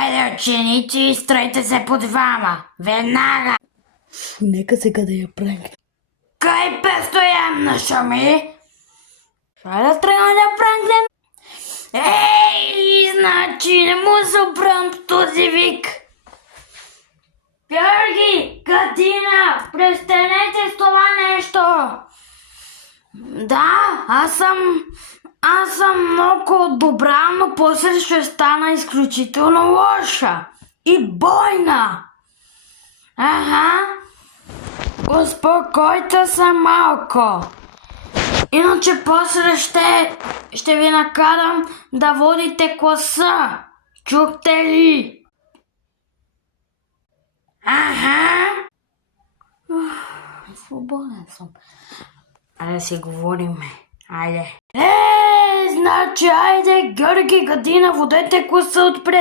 Айде, ученици, стройте се по двама. Веднага. Нека сега да я пранкнем. Кой постоянно шуми? Шай да тръгна да пранкнем? Ей, значи не му се оправям с този вик. Георги, Катина, престанете с това нещо. Да, аз съм много добра, но после ще стана изключително лоша и бойна. Ага, успокойте се малко. Иначе после ще ви накарам да водите класа. Чухте ли? Ага. Свободен съм. Айде да си говориме. Айде. Значи, айде, Георги, Катина, водете класа отпред.